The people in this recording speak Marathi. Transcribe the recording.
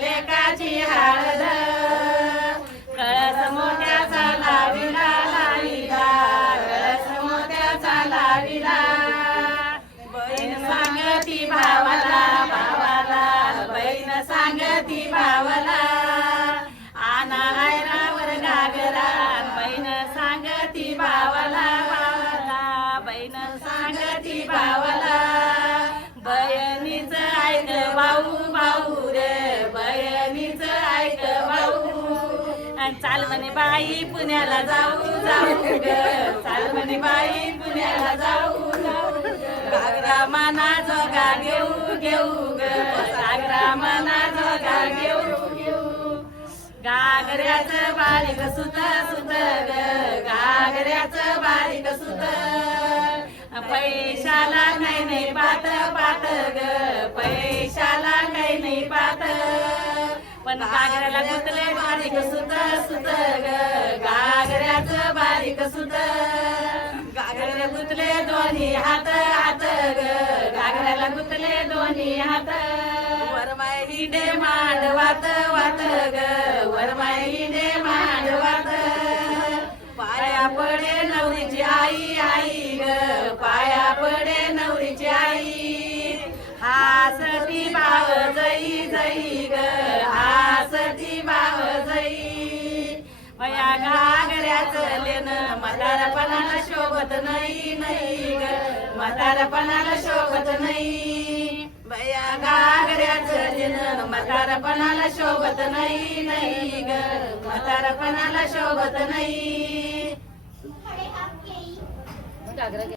लेकाची हळद कळस मोत्याचा लाविला लाविला कळस मोत्याचा लाविला बहीण सांगती भावाला भावाला बहीण सांगती भावाला आना आयरावर घागरा बहीण सांगती भावाला भावाला बहीण सांगती भावाला बहिणीच ऐक भाऊ भाऊ रे बहिणीच ऐक भाऊ चाल म्हणे बाई पुण्याला जाऊ जाऊ ग चाल म्हणे बाई पुण्याला जाऊ जाऊ घागरा माना जोगा घेऊ घेऊ ग घागरा माना जोगा घेऊ घेऊ घागऱ्याचं बारीक सुत सुत ग घागऱ्याचं बारीक सुत पैशाला नाही नाही पात पात ग पैशाला काही नाही पात पण घागऱ्याला गुतले बारीक सुत सुत ग घागऱ्याचं बारीक सुत घागऱ्याला गुतले दोन्ही हात हात ग घागऱ्याला गुतले दोन्ही हात वरमाय हिंडे मांडवात वात ग वरमाय हिंडे मांडवात पाया पडे नवरीची आई आई ग पाया पडे नवरीची आई हासती भाव जई जई ग हासती भाव जई मया घागऱ्याचं लेणं म्हातारपणाला शोभत नाही नाही ग म्हातारपणाला शोभत नाही बया घागऱ्याचं लेणं म्हातारपणाला शोभत नाही नाही ग म्हातारपणाला शोभत नाही